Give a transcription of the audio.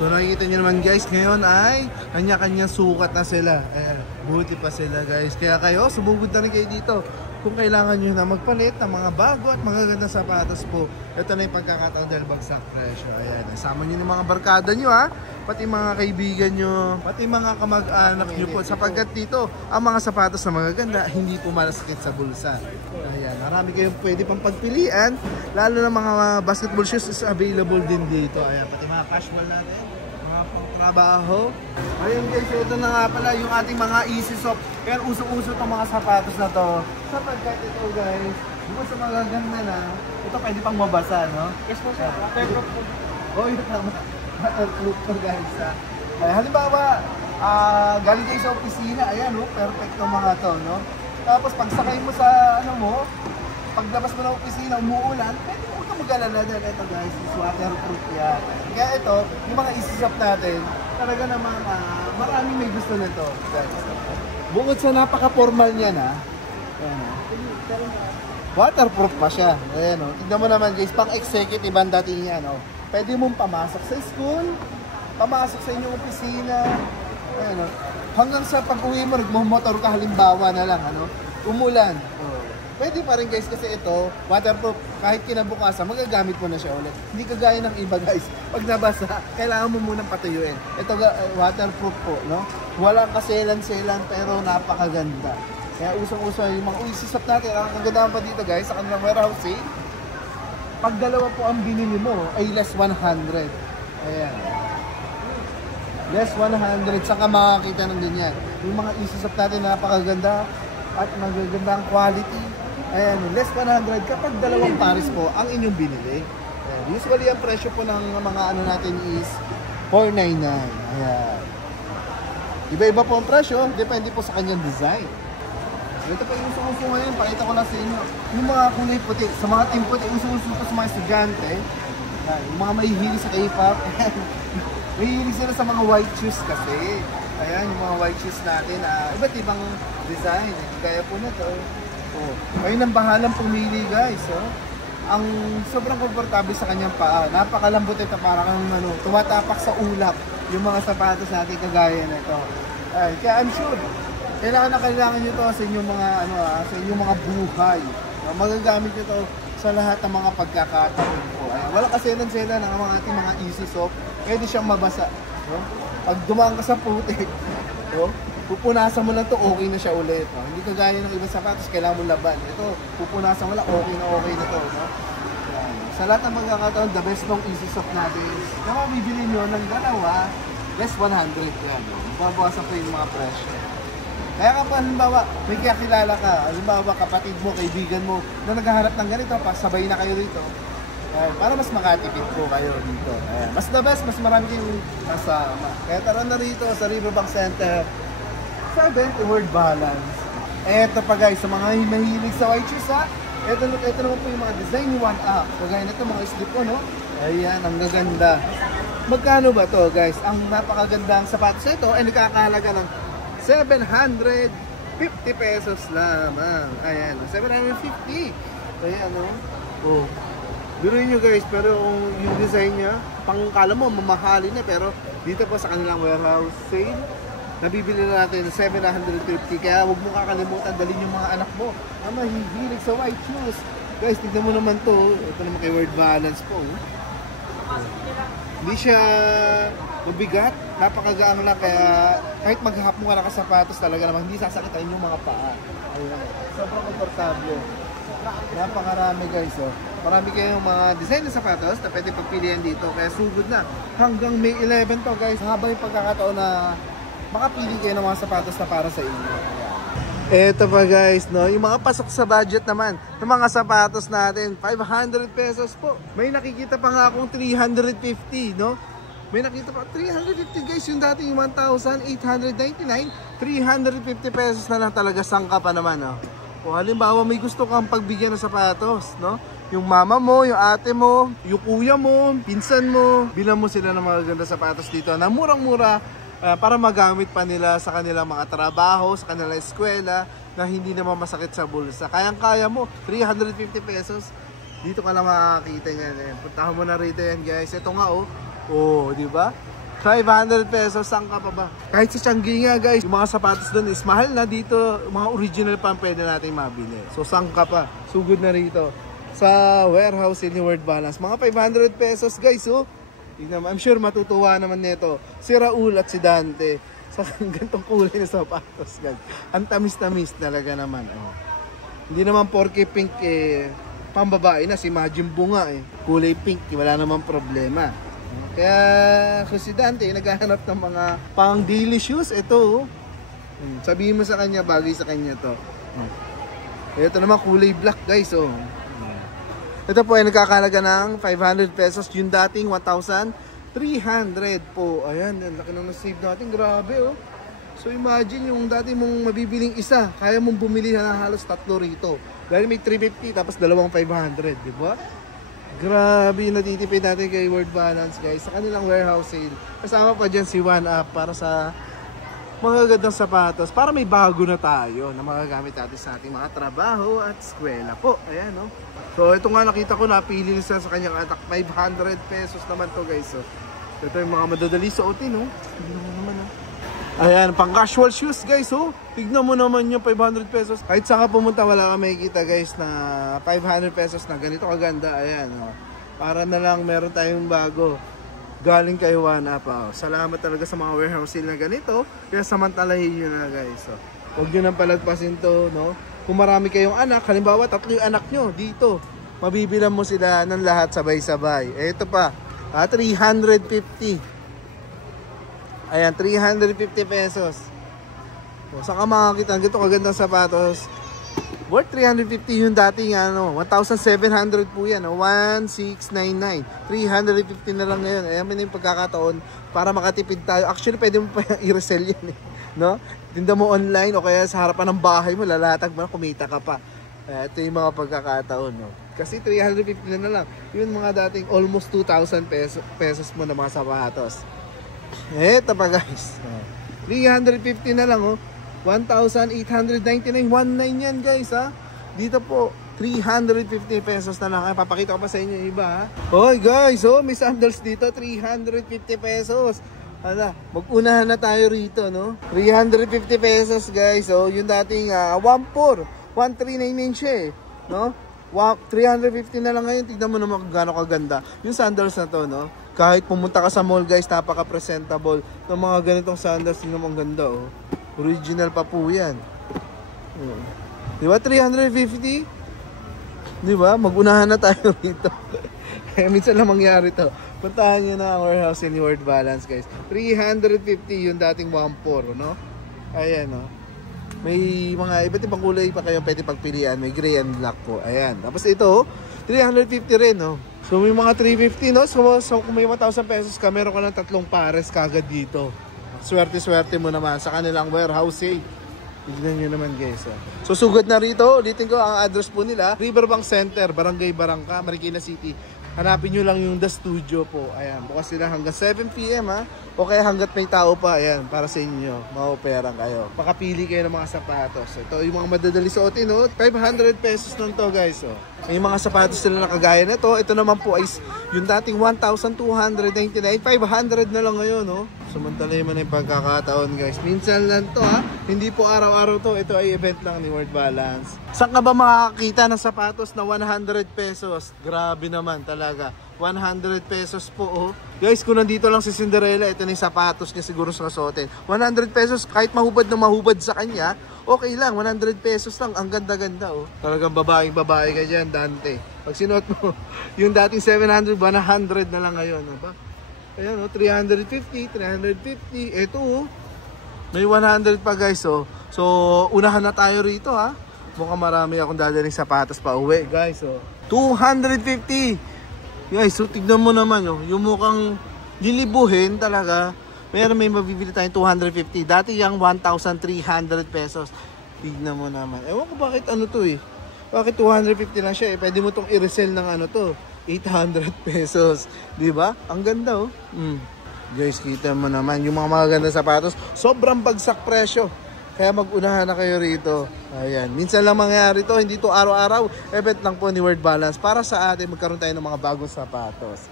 So nakikita nyo naman guys, ngayon ay kanya-kanya sukat na sila. Ayan, buti pa sila guys. Kaya kayo, sumugod na rin kayo dito. Kung kailangan nyo na magpalit ng mga bago at mga ganda sapatos po, ito na yung pagkakataon dahil bagsak presyo. Ayan, sama nyo ng mga barkada nyo ha, pati mga kaibigan nyo, pati mga kamag-anak nyo po. Sapagkat dito, ang mga sapatos na mga ganda, hindi po malasakit sa bulsa. Ayan, marami kayong pwede pang pagpilian, lalo na mga basketball shoes is available din dito. Ayan, pati mga casual natin, mga pang-trabaho. Ayun guys, ito na nga pala yung ating mga Easy Soft. Kaya uso-uso itong mga sapatos na to. Sapagkat ito guys, bukod sa mga ganda na, ito pwede pang mabasa, no? Yes po sir, waterproof po. Oh, yun tama. Waterproof to guys, ha? Ay, halimbawa, galing kayo sa opisina, ayan, no? Perfect itong mga to, no? Tapos pagsakay mo sa, ano mo, paglabas mo ng opisina, umuulan, pwede mo ka mag-alala dahil ito guys, is waterproof yan. Kaya ito, yung mga Easy Soft natin, talaga naman, maraming may gusto nito, guys. Bukod sa napaka-formal niya na, waterproof pa siya. Ayan o. Tignan mo naman guys, pang executive ang dating niya. No? Pwede mong pamasok sa school, pamasok sa inyong opisina. Ayan o. Hanggang sa pag-uwi mo, nagmumotor ka halimbawa na lang. Ano? Umulan. Pwede pa rin guys kasi ito, waterproof. Kahit kinabukasan, magagamit mo na siya ulit. Hindi kagaya ng iba guys. Pag nabasa, kailangan mo munang patuyuin. Ito waterproof po, no? Walang kaselan-selan pero napakaganda. Kaya usong-uso yung mga Easy Soft natin. Ang kagandahan pa dito guys, sa kanilang warehouse sale, pag dalawa po ang binili mo, ay less 100. Ayan. Less 100. Saan ka makakita ng ganyan? Yung mga Easy Soft natin, napakaganda at magaganda ang quality. Ayan, less 100 kapag dalawang pares po ang inyong binili. Ayan. Usually ang presyo po ng mga ano natin is 499. Ayan. Iba-iba po ang presyo, depende po sa kanyang design. Ito pa yung uso-uso ngayon, pakita ko lang sa inyo. Yung mga kulay puti, sa mga team puti, uso-uso po sa mga estudyante. Ayan, yung mga mahihilig sa K-pop. Mahihilig sila sa mga white shoes kasi. Ayan, yung mga white shoes natin, iba't ibang design. Gaya po na to. Oh, kayo nang bahalang pumili guys. Oh. Ang sobrang komportable sa kanyang paa. Napakalambot ito, para kang tumatapak sa ulap yung mga sapatos natin kagaya nito. Ay, kaya I'm sure kailangan nyo to sa inyong mga sa inyong mga buhay. Magagamit nyo to sa lahat ng mga pagkakataon po. Ay, wala kaselan-selan ng mga ating mga Easy Soft. Pwede siyang mabasa. No? Pag dumaan ka sa putik, no? Pupunasan mo lang to, okay na siya ulit. No? Hindi kagaya ng ibang sapatos, kailangan mo laban. Ito, pupunasan mo lang, okay na to. No? Yan. Sa lahat ng pagkakataon, the best ng Easy Soft natin. Kung mabibili nyo ng dalawa, less 100 yan. No? Babawasan po yung mga presyo. Kaya kapag halimbawa, may kakilala ka, halimbawa kapatid mo, kaibigan mo, na naghahanap ng ganito, pasabay na kayo rito. Para mas makatipid po kayo dito. Mas the best, mas marami kayong kasama. Kaya tara na rito sa Riverbank Center. 70 word balance. Eto pa guys, sa mga mahilig sa white shoes ha. Ito naman po yung mga design ni 1UP. Kagaya nito mga slip on, no? Ayan, ang gaganda. Magkano ba to guys? Ang napakagandang sapatos ito ay nakakahalaga ng 750 pesos lamang. Ayan, 750. Ayan, no? Oh. Biruin nyo guys, pero yung design niya, pangkala mo, mamahalin na. Pero dito po sa kanilang warehouse sale, nabibili na natin ng 750. Kaya huwag mo kakalimutan, dalhin yung mga anak mo na mahihilig sa white shoes. Guys, tignan mo naman to. Ito naman kay Word Balance po. Hindi siya mabigat, napakagaang lang. Kaya kahit maghahap mo ka ng sapatos, talaga naman hindi sasakitain yung mga paa. Ayan. Sobrang komportable. Napakarami guys. Oh. Marami kayong mga design ng sapatos na pwede pagpilian dito. Kaya sugod na. Hanggang May 11 to guys. Habang yung pagkakataon na makapili kayo ng mga sapatos na para sa inyo. Eto pa guys, no? Yung mga pasok sa budget naman ng mga sapatos natin, 500 pesos po. May nakikita pa nga akong 350, no? May nakita pa 350 guys, yung dating 1,899, 350 pesos na lang talaga, sangka pa naman, no? O halimbawa may gusto kang pagbigyan ng sapatos, no? Yung mama mo, yung ate mo, yung kuya mo, pinsan mo, bilang mo sila ng mga ganda sapatos dito na murang-mura. Para magamit pa nila sa kanilang mga trabaho, sa kanilang eskwela, na hindi naman masakit sa bulsa. Kayang-kaya mo, 350 pesos. Dito ka lang makakita yan. Puntahan mo na rito yan guys. Ito nga oh, di ba? 500 pesos, saan ka pa ba? Kahit sa Changi nga guys, yung mga sapatos doon is mahal na dito. Mga original pa ang pwede natin mabili. So saan ka pa? Sugod na rito. Sa warehouse ni Word Balance. Mga 500 pesos guys, oh. I'm sure matutuwa naman nito. Si Raul at si Dante. Sa gantong kulay na sapatos guys. Ang tamis-tamis talaga naman. Oh. Hindi naman porke pink pambabae na. Si Majin Bunga kulay pink, wala namang problema. Kaya si Dante naghahanap ng mga pang daily shoes. Ito sabihin mo sa kanya, bagay sa kanya to. Ito naman kulay black guys. Ito po ay nagkakalaga ng 500 pesos. Yung dating 1,300 po. Ayan, laki na na-save natin. Grabe So imagine yung dati mong mabibiling isa, kaya mong bumili na halos 3 rito. Dahil may 350 tapos dalawang 500, di ba? Grabe yung natitipid natin kay Word Balance guys sa kanilang warehouse sale. Kasama pa dyan si One Up para sa mga gandang sapatos. Para may bago na tayo na magagamit natin sa ating mga trabaho at eskwela po. Ayan So ito nga nakita ko, napili nila sa kanyang atak. 500 pesos naman to guys. Ito yung mga madadali suotin Tignan mo naman Ayan, pang casual shoes guys Tignan mo naman yung 500 pesos. Kahit saan ka pumunta wala ka makikita guys na 500 pesos na ganito kaganda. Ayan Para na lang meron tayong bago. Galing kay One Up Salamat talaga sa mga warehouse sale na ganito. Kaya samantalahin nyo na guys Huwag nyo nang palagpasin to Kung marami kayong anak, halimbawa 3 yung anak nyo dito, mabibilan mo sila ng lahat sabay-sabay. Ito pa 350. Ayan, 350 pesos. Saan ka makakita? Ganito kagandang sapatos. Worth 350 yung dating 1,700 po yan. 1,699. 350 na lang ngayon. Ayan yung pagkakataon para makatipid tayo. Actually, pwede mo pa i-resell yan Tinda mo online o kaya sa harapan ng bahay mo, lalatag mo, kumita ka pa. Ito yung mga pagkakataon Kasi 350 na lang. Yun mga dating almost 2,000 pesos mo na mga sapatos. Eto pa guys 350 na lang 1,899 19 yan guys Dito po 350 pesos na lang. Papakita ko pa sa inyo yung iba Hoy guys may sandals dito 350 pesos. Mag-unahan na tayo rito 350 pesos guys yung dating 1,399 siya 350 na lang ngayon. Tignan mo naman kung gaano kaganda yung sandals na to Kahit pumunta ka sa mall guys, napaka-presentable ng mga ganitong sandals. Tingnan mo ang ganda Original pa po yan. Di ba 350? Di ba? Mag-unahan na tayo rito. Minsan lang mangyari to. Puntahan nyo na ang warehouse ni Word Balance guys. 350 yung dating 1,400 Ayan May mga iba't ibang kulay pa kayo pwede pagpilian. May gray and black po. Ayan. Tapos ito 350 rin So may mga 350 So kung may 1,000 pesos ka, meron ka ng 3 pares kagad dito. Swerte-swerte mo naman sa kanilang warehouse Tignan nyo naman guys So sugod na rito. Ulitin ko ang address po nila, Riverbank Center, Barangay Barangka, Marikina City. Hanapin nyo lang yung The Studio po. Ayan, bukas sila hanggang 7 PM o kaya hanggat may tao pa. Ayan, para sa inyo, ma-operang kayo. Makapili kayo ng mga sapatos. Ito yung mga madadali suotin 500 pesos lang to guys May mga sapatos sila na kagaya na to. Ito naman po ay yung dating 1,299 500 na lang ngayon Sumantalay mo na yung pagkakataon guys. Minsan lang to Hindi po araw-araw to. Ito ay event lang ni Word Balance. Saan ka ba makakakita ng sapatos na 100 pesos? Grabe naman talaga. 100 pesos po Guys, kung nandito lang si Cinderella, ito na yung sapatos niya siguro sa kasuotin. 100 pesos, kahit mahubad na mahubad sa kanya, okay lang. 100 pesos lang. Ang ganda-ganda Talagang babaeng-babae ka dyan, Dante. Pag sinuot mo, yung dating 700, 100 na lang ngayon. Ayan 350, 350. Ito may 100 pa guys So unahan na tayo rito Mukhang marami akong dadaling sapatos pa uwi guys 250 guys. So tignan mo naman yung mukhang lilibuhin talaga. May mabibili tayong 250. Dati yung 1,300 pesos. Tignan mo naman. Ewan ko bakit to Bakit 250 lang siya Pwede mo tong i-resell ng 800 pesos. Diba? Ang ganda Guys, kita mo naman yung mga magagandang sapatos. Sobrang bagsak presyo. Kaya mag-unahan na kayo rito. Ayan. Minsan lang mangyayari to. Hindi to araw-araw. Event lang po ni Word Balance para sa atin magkaroon tayo ng mga bagong sapatos.